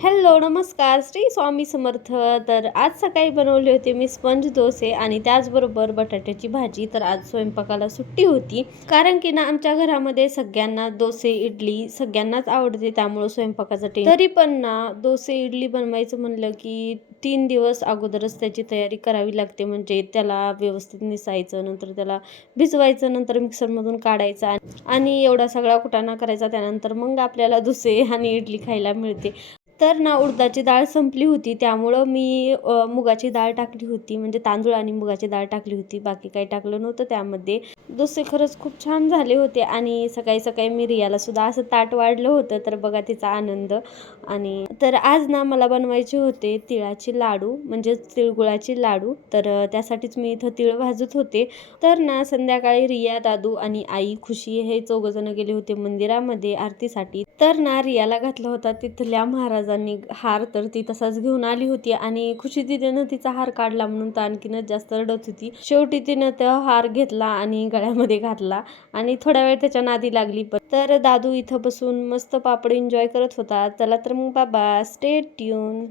Hello, नमस्कार. श्री स्वामी समर्थ. तर आज सकाळी बनवले होते मी स्पंज डोसे आणि त्याचबरोबर बटाट्याची भाजी. तर आज स्वयंपाकाला सुट्टी होती. कारण की ना आमच्या घरामध्ये सगळ्यांना डोसे, इडली सगळ्यांनाच आवडते. त्यामुळं स्वयंपाकाचं तरी पण ना डोसे, इडली बनवायचं म्हणलं की 3 दिवस अगोदरच त्याची तयारी करावी लागते. म्हणजे त्याला व्यवस्थित निसायचं, नंतर त्याला भिजवायचं, नंतर मिक्सरमधून काढायचं आणि एवढा सगळा कुटाणा करायचा. त्यानंतर मग आपल्याला डोसे आणि इडली खायला मिळते. तर ना उडदाची डाळ संपली होती, त्यामुळं मी मुगाची डाळ टाकली होती. म्हणजे तांदूळ आणि मुगाची डाळ टाकली होती. बाकी काही टाकलं नव्हतं त्यामध्ये. डोसे खरंच खूप छान झाले होते आणि सकाळी-सकाळी मी रियाला सुद्धा असं ताट वाढलं होतं, तर बघा तिचा आनंद. आणि तर आज ना मला बनवायचे होते तिळाचे लाडू, म्हणजे तिळगुळाचे लाडू. तर त्यासाठीच मी इथं तीळ भाजत होते. तर ना संध्याकाळी रिया, दादू आणि आई, खुशी हे चौघजण गेले होते मंदिरामध्ये आरतीसाठी. तर ना रियाला घातला होता तिथल्या महाराजांनी हार, तर ती तसाच घेऊन आली होती आणि खुशी दिदीनं तिचा हार काढला म्हणून तर आणखीनच जास्त रडत होती. शेवटी तिनं तो हार घेतला आणि गळ्यामध्ये घातला आणि थोडा वेळ त्याच्या नादी लागली. पण तर दादू इथं बसून मस्त पापड एन्जॉय करत होता. चला तर मग बाबा, स्टे ट्यून.